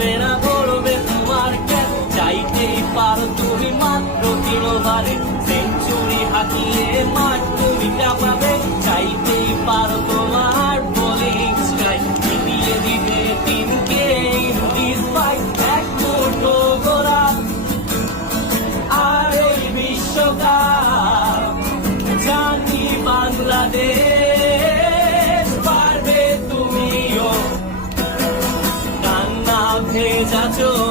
থামবে না বলবে তোমার কেন, চাইতেই পারো তুমি মাত্র 3 ওভারে সেঞ্চুরি হাঁকিয়ে মাঠ তুমি চাপাবে, চাইতেই পারো তোমার বোলিং স্ট্রাইক জিতিয়ে দিবে টিমকে ইন্ডিজ ফাইট। এক মুঠো গোলাপ আর এই বিশ্বকাপ জানি বাংলাদেশ পারবে তুমিও, কান্না ভেজা চোখ